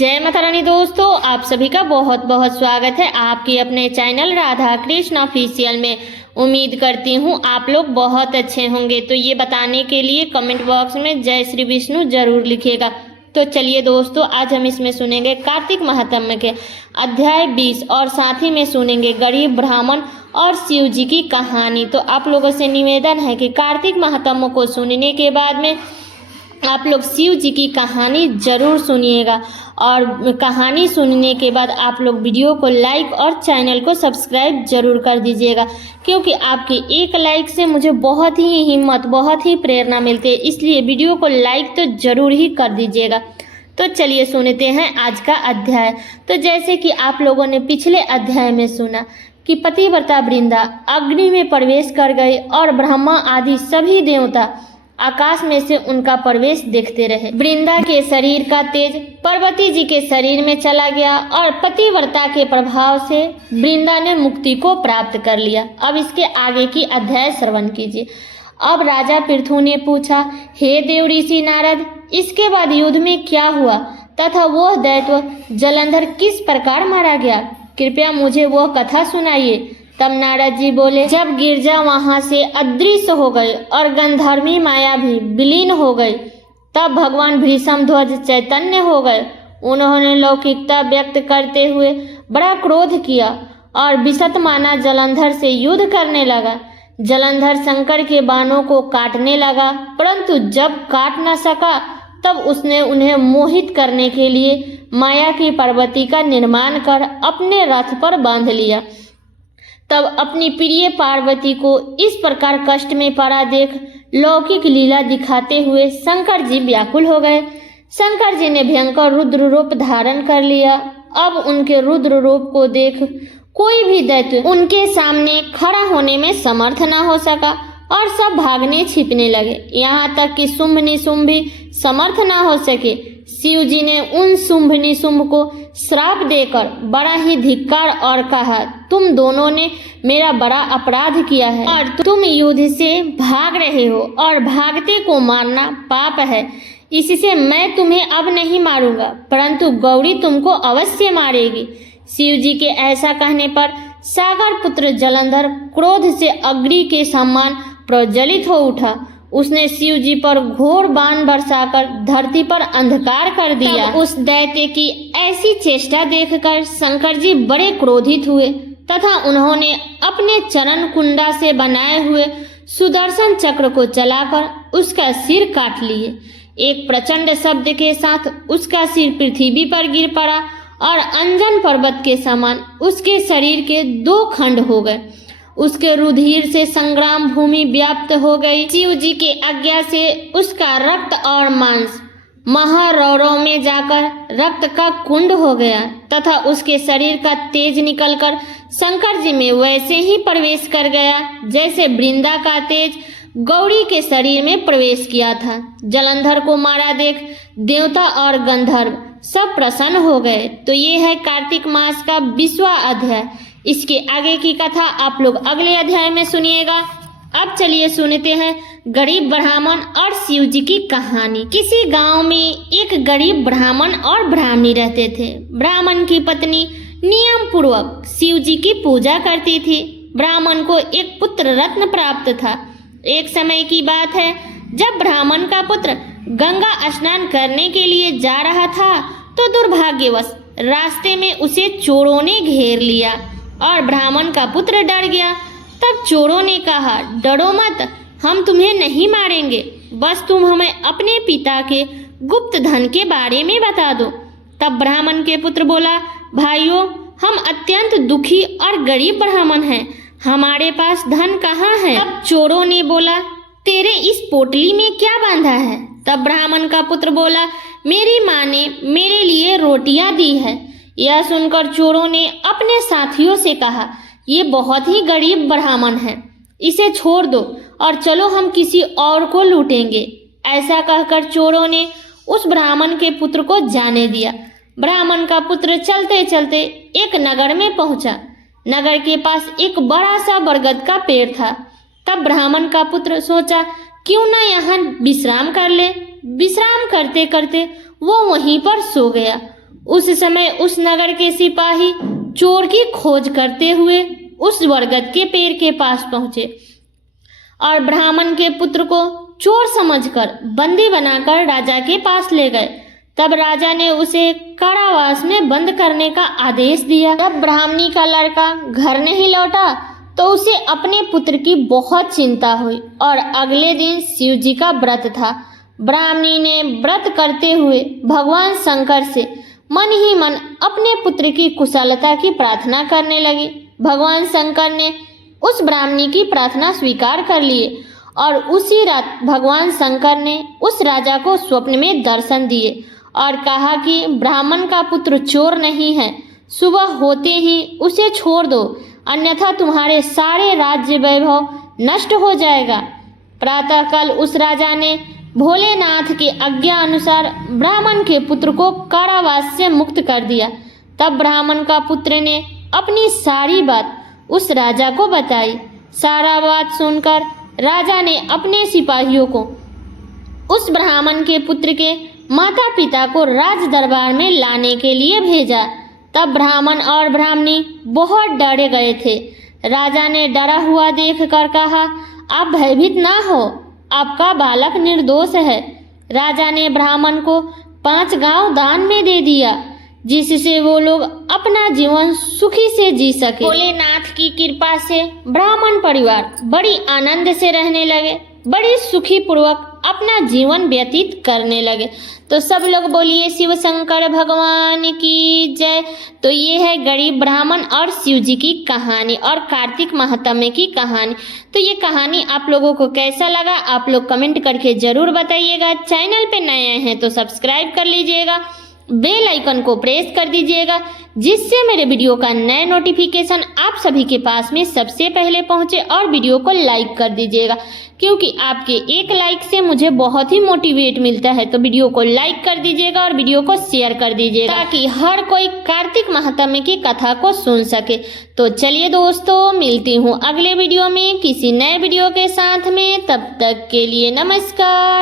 जय माता रानी दोस्तों, आप सभी का बहुत बहुत स्वागत है आपके अपने चैनल राधा कृष्ण ऑफिशियल में। उम्मीद करती हूँ आप लोग बहुत अच्छे होंगे। तो ये बताने के लिए कमेंट बॉक्स में जय श्री विष्णु जरूर लिखिएगा। तो चलिए दोस्तों, आज हम इसमें सुनेंगे कार्तिक महात्म्य के अध्याय 20 और साथ ही में सुनेंगे गरीब ब्राह्मण और शिव जी की कहानी। तो आप लोगों से निवेदन है कि कार्तिक महात्म्य को सुनने के बाद में आप लोग शिव जी की कहानी ज़रूर सुनिएगा और कहानी सुनने के बाद आप लोग वीडियो को लाइक और चैनल को सब्सक्राइब जरूर कर दीजिएगा, क्योंकि आपके एक लाइक से मुझे बहुत ही हिम्मत, बहुत ही प्रेरणा मिलती है। इसलिए वीडियो को लाइक तो ज़रूर ही कर दीजिएगा। तो चलिए सुनते हैं आज का अध्याय। तो जैसे कि आप लोगों ने पिछले अध्याय में सुना कि पतिव्रता वृंदा अग्नि में प्रवेश कर गई और ब्रह्मा आदि सभी देवता आकाश में से उनका प्रवेश देखते रहे। वृंदा के शरीर का तेज पार्वती जी के शरीर में चला गया और पतिव्रता के प्रभाव से वृंदा ने मुक्ति को प्राप्त कर लिया। अब इसके आगे की अध्याय श्रवण कीजिए। अब राजा पृथु ने पूछा, हे देव ऋषि नारद, इसके बाद युद्ध में क्या हुआ तथा वह दैत्य जलंधर किस प्रकार मारा गया? कृपया मुझे वह कथा सुनाइए। तब नारद जी बोले, जब गिरजा वहां से अदृश्य हो गई और गंधर्वी माया भी विलीन हो गई, तब भगवान भीष्म ध्वज चैतन्य हो गए। उन्होंने लौकिकता व्यक्त करते हुए बड़ा क्रोध किया और विशत माना जलंधर से युद्ध करने लगा। जलंधर शंकर के बाणों को काटने लगा, परंतु जब काट न सका तब उसने उन्हें मोहित करने के लिए माया की पार्वती का निर्माण कर अपने रथ पर बांध लिया। तब अपनी प्रिय पार्वती को इस प्रकार कष्ट में पड़ा देख लौकिक लीला दिखाते हुए शंकर जी व्याकुल हो गए। शंकर जी ने भयंकर रुद्र रूप धारण कर लिया। अब उनके रुद्र रूप को देख कोई भी दैत्य उनके सामने खड़ा होने में समर्थ न हो सका और सब भागने छिपने लगे, यहाँ तक कि शुंभ निशुंभ भी समर्थ न हो सके। शिव जी ने उन शुंभ निशुंभ को श्राप देकर बड़ा ही धिक्कार और कहा, तुम दोनों ने मेरा बड़ा अपराध किया है और तुम युद्ध से भाग रहे हो और भागते को मारना पाप है। इससे मैं तुम्हें अब नहीं मारूंगा, परंतु गौरी तुमको अवश्य मारेगी। शिव जी के ऐसा कहने पर सागर पुत्र जलंधर क्रोध से अग्नि के समान प्रज्वलित हो उठा। उसने शिव जी पर घोर बाण बरसाकर धरती पर अंधकार कर दिया। उस दैत्य की ऐसी चेष्टा देखकर शंकर जी बड़े क्रोधित हुए तथा उन्होंने अपने चरण कुंडा से बनाए हुए सुदर्शन चक्र को चलाकर उसका सिर काट लिए। एक प्रचंड शब्द के साथ उसका सिर पृथ्वी पर गिर पड़ा और अंजन पर्वत के समान उसके शरीर के 2 खंड हो गए। उसके रुधिर से संग्राम भूमि व्याप्त हो गई। शिव जी के आज्ञा से उसका रक्त और मांस महारौरव में जाकर रक्त का कुंड हो गया तथा उसके शरीर का तेज निकलकर शंकर जी में वैसे ही प्रवेश कर गया जैसे वृंदा का तेज गौरी के शरीर में प्रवेश किया था। जलंधर को मारा देख देवता और गंधर्व सब प्रसन्न हो गए। तो ये है कार्तिक मास का 20वां अध्याय। इसके आगे की कथा आप लोग अगले अध्याय में सुनिएगा। अब चलिए सुनते हैं गरीब ब्राह्मण और शिव जी की कहानी। किसी गांव में एक गरीब ब्राह्मण और ब्राह्मणी रहते थे। ब्राह्मण की पत्नी नियम पूर्वक शिव जी की पूजा करती थी। ब्राह्मण को एक पुत्र रत्न प्राप्त था। एक समय की बात है, जब ब्राह्मण का पुत्र गंगा स्नान करने के लिए जा रहा था तो दुर्भाग्यवश रास्ते में उसे चोरों ने घेर लिया और ब्राह्मण का पुत्र डर गया। तब चोरों ने कहा, डरो मत, हम तुम्हें नहीं मारेंगे, बस तुम हमें अपने पिता के गुप्त धन के बारे में बता दो। तब ब्राह्मण के पुत्र बोला, भाइयों, हम अत्यंत दुखी और गरीब ब्राह्मण हैं, हमारे पास धन कहाँ है? तब चोरों ने बोला, तेरे इस पोटली में क्या बांधा है? तब ब्राह्मण का पुत्र बोला, मेरी माँ ने मेरे लिए रोटियां दी है। यह सुनकर चोरों ने अपने साथियों से कहा, ये बहुत ही गरीब ब्राह्मण है, इसे छोड़ दो और चलो हम किसी और को लूटेंगे। ऐसा कहकर चोरों ने उस ब्राह्मण के पुत्र को जाने दिया। ब्राह्मण का पुत्र चलते चलते एक नगर में पहुंचा। नगर के पास एक बड़ा सा बरगद का पेड़ था। तब ब्राह्मण का पुत्र सोचा, क्यों ना यहाँ विश्राम कर ले। विश्राम करते करते वो वहीं पर सो गया उस समय उस नगर के सिपाही चोर की खोज करते हुए उस बरगद के पेड़ के पास पहुंचे और ब्राह्मण के पुत्र को चोर समझकर बंदी बनाकर राजा के पास ले गए। तब राजा ने उसे कारावास में बंद करने का आदेश दिया। जब ब्राह्मणी का लड़का घर नहीं लौटा तो उसे अपने पुत्र की बहुत चिंता हुई और अगले दिन शिव जी का व्रत था। ब्राह्मणी ने व्रत करते हुए भगवान शंकर से मन ही मन अपने पुत्र की कुशलता की प्रार्थना करने लगी। भगवान शंकर ने उस ब्राह्मणी की प्रार्थना स्वीकार कर लिए और उसी रात भगवान शंकर ने उस राजा को स्वप्न में दर्शन दिए और कहा कि ब्राह्मण का पुत्र चोर नहीं है, सुबह होते ही उसे छोड़ दो, अन्यथा तुम्हारे सारे राज्य वैभव नष्ट हो जाएगा। प्रातःकाल उस राजा ने भोलेनाथ की आज्ञा अनुसार ब्राह्मण के पुत्र को कारावास से मुक्त कर दिया। तब ब्राह्मण का पुत्र ने अपनी सारी बात उस राजा को बताई। सारा बात सुनकर राजा ने अपने सिपाहियों को उस ब्राह्मण के पुत्र के माता पिता को राज दरबार में लाने के लिए भेजा। तब ब्राह्मण और ब्राह्मणी बहुत डरे गए थे। राजा ने डरा हुआ देखकर कहा, आप भयभीत ना हो, आपका बालक निर्दोष है। राजा ने ब्राह्मण को 5 गांव दान में दे दिया, जिससे वो लोग अपना जीवन सुखी से जी सके। भोलेनाथ की कृपा से ब्राह्मण परिवार बड़ी आनंद से रहने लगे, बड़ी सुखी पूर्वक अपना जीवन व्यतीत करने लगे। तो सब लोग बोलिए शिव शंकर भगवान की जय। तो ये है गरीब ब्राह्मण और शिव जी की कहानी और कार्तिक महात्म्य की कहानी। तो ये कहानी आप लोगों को कैसा लगा आप लोग कमेंट करके जरूर बताइएगा। चैनल पे नए हैं तो सब्सक्राइब कर लीजिएगा, बेल आइकन को प्रेस कर दीजिएगा, जिससे मेरे वीडियो का नया नोटिफिकेशन आप सभी के पास में सबसे पहले पहुंचे। और वीडियो को लाइक कर दीजिएगा, क्योंकि आपके एक लाइक से मुझे बहुत ही मोटिवेट मिलता है। तो वीडियो को लाइक कर दीजिएगा और वीडियो को शेयर कर दीजिएगा, ताकि हर कोई कार्तिक महात्म्य की कथा को सुन सके। तो चलिए दोस्तों, मिलती हूँ अगले वीडियो में किसी नए वीडियो के साथ में। तब तक के लिए नमस्कार।